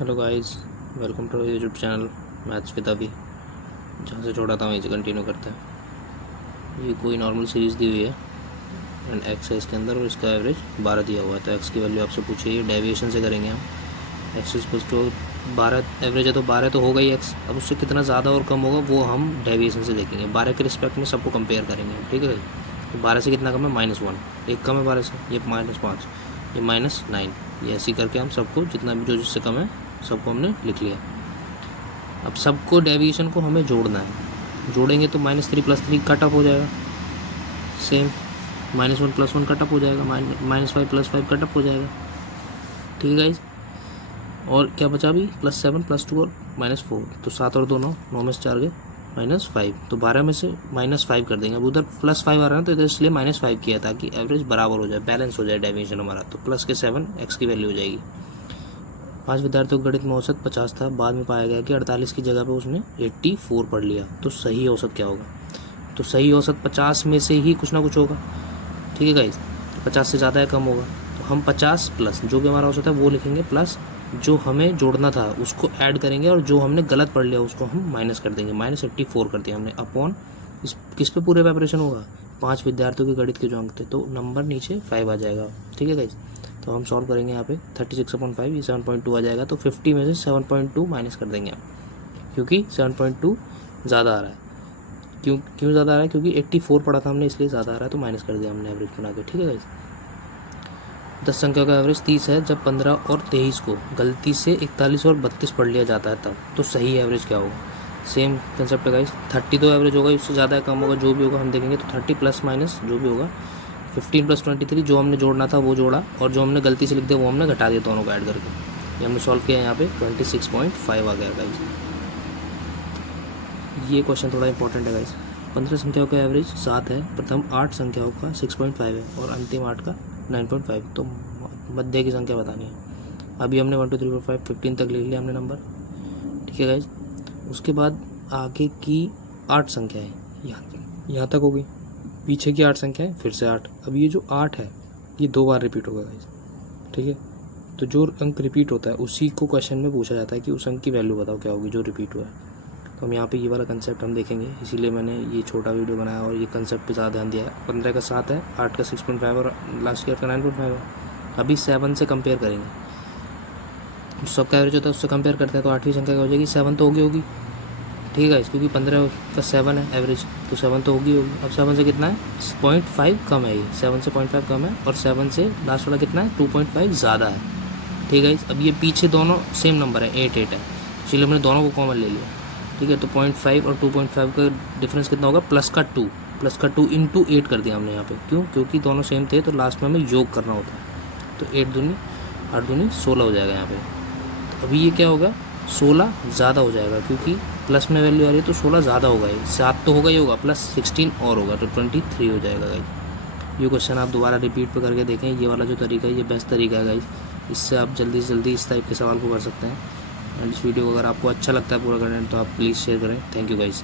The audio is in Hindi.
Hello guys, welcome to YouTube channel maths with Abhi. जहाँ से छोड़ा था वहीं से कंटिन्यू करते हैं। ये कोई नॉर्मल सीरीज़ दी हुई है एंड एक्स है इसके अंदर और इसका एवरेज 12 दिया हुआ है। तो एक्स की वैल्यू आपसे पूछी है, डेविएशन से करेंगे हम। एक्स इक्वल्स टू 12 एवरेज है तो 12 तो होगा ही एक्स। अब उससे कितना ज़्यादा और कम होगा वो हम डेविएशन से देखेंगे। 12 के रिस्पेक्ट में सबको कंपेयर करेंगे, ठीक है। तो 12 से कितना कम है? -1। एक कम है 12 से, ये -5, ये -9। ये ऐसे करके हम सबको जितना भी जो जिससे कम है सबको हमने लिख लिया। अब सबको डेविएशन को हमें जोड़ना है। जोड़ेंगे तो -3 + 3 कट ऑफ हो जाएगा। सेम -1 + 1 कट ऑफ हो जाएगा। -5 + 5 कट ऑफ हो जाएगा, ठीक है गाइस। और क्या बचा अभी? +7 +2 और -4। तो 7 और 2 9, 9 में से 4 गए -5। तो 12 में से -5 कर देंगे। अब उधर +5 आ रहा है तो इधर इसलिए -5 किया ताकि एवरेज बराबर हो जाए, बैलेंस हो जाए डेविएशन हमारा। तो प्लस के 7 एक्स की वैल्यू हो जाएगी। 5 विद्यार्थियों का गणित में औसत 50 था। बाद में पाया गया कि 48 की जगह पे उसने 84 पढ़ लिया। तो सही औसत क्या होगा? तो सही औसत 50 में से ही कुछ ना कुछ होगा, ठीक है गाइस। 50 से ज़्यादा या कम होगा तो हम 50 प्लस जो भी हमारा औसत है वो लिखेंगे, प्लस जो हमें जोड़ना था उसको ऐड करेंगे और जो हमने गलत पढ़ लिया उसको हम माइनस कर देंगे। -84 कर दिया हमने अपॉन इस किस पे पूरे ऑपरेशन होगा? 5 विद्यार्थियों के गणित के जो अंक थे, तो नंबर नीचे 5 आ जाएगा, ठीक है गाइस। तो हम सॉल्व करेंगे यहाँ पे 36/5, ये 7.2 आ जाएगा। तो 50 में से 7.2 माइनस कर देंगे हम, क्योंकि 7.2 ज़्यादा आ रहा है। क्यों ज़्यादा आ रहा है? क्योंकि 84 पढ़ा था हमने, इसलिए ज़्यादा आ रहा है। तो माइनस कर दिया हमने एवरेज बना के, ठीक है गाइस। 10 संख्या का एवरेज 30 है जब 15 और 23 को गलती से 41 और 32 पढ़ लिया जाता है तब। तो सही एवरेज क्या होगा? सेम कंसेप्ट है गाइस। 30 तो एवरेज होगा, उससे ज़्यादा या कम होगा जो भी होगा हम देखेंगे। तो 30 प्लस माइनस जो भी होगा, 15 + 23 जो हमने जोड़ना था वो जोड़ा, और जो हमने गलती से लिख दिया वो हमने घटा दिया, दोनों को ऐड करके। ये हमने सॉल्व किया, यहाँ पे 26.5 आ गया गाइस। ये क्वेश्चन थोड़ा इंपॉर्टेंट है गाइस। 15 संख्याओं का एवरेज 7 है, प्रथम 8 संख्याओं का 6.5 है और अंतिम 8 का 9.5। तो मध्य की संख्या बतानी है। अभी हमने 1 2 3 4 5 15 तक ले लिया हमने नंबर, ठीक है गाइज। उसके बाद आगे की 8 संख्या है, यहाँ तक होगी। पीछे की 8 संख्या है, फिर से 8। अब ये जो 8 है ये 2 बार रिपीट होगा गाइज, ठीक है। तो जो अंक रिपीट होता है उसी को क्वेश्चन में पूछा जाता है कि उस अंक की वैल्यू बताओ क्या होगी जो रिपीट हुआ है। तो हम यहाँ पे ये वाला कंसेप्ट हम देखेंगे, इसीलिए मैंने ये छोटा वीडियो बनाया और ये कंसेप्ट पे ज़्यादा ध्यान दिया है। 15 का 7 है, 8 का 6.5 और लास्ट ईयर का 9.5 है। अभी 7 से कंपेयर करेंगे, सबका एवरेज होता है उससे कंपेयर करते हैं। तो 8वीं संख्या क्या हो जाएगी? 7 तो होगी, ठीक है। क्योंकि 15 का 7 है एवरेज, तो 7 तो होगी। अब 7 से कितना है? 0.5 कम है, ये 7 से 0.5 कम है। और 7 से लास्ट वाला कितना है? 2.5 ज़्यादा है, ठीक है। अब ये पीछे दोनों सेम नंबर है, 8 8 है, इसलिए हमने दोनों को कॉमन ले लिया, ठीक है। तो 0.5 और 2.5 का डिफरेंस कितना होगा? +2 इंटू 8 कर दिया हमने यहाँ पे। क्यों? क्योंकि दोनों सेम थे तो लास्ट में हमें योग करना होता है। तो 8 दूनी 8 दूनी 16 हो जाएगा यहाँ पे। तो अभी ये क्या होगा? 16 ज़्यादा हो जाएगा, क्योंकि प्लस में वैल्यू आ रही है तो 16 ज़्यादा होगा। ये 7 तो होगा ही होगा, प्लस 16 और होगा, तो 23 हो जाएगा गाइज। ये क्वेश्चन आप दोबारा रिपीट पे करके देखें। ये वाला जो तरीका है ये बेस्ट तरीका है गाइज। इससे आप जल्दी से जल्दी इस टाइप के सवाल को कर सकते हैं। एंड इस वीडियो को अगर आपको अच्छा लगता है पूरा कंटेंट तो आप प्लीज़ शेयर करें। Thank you guys.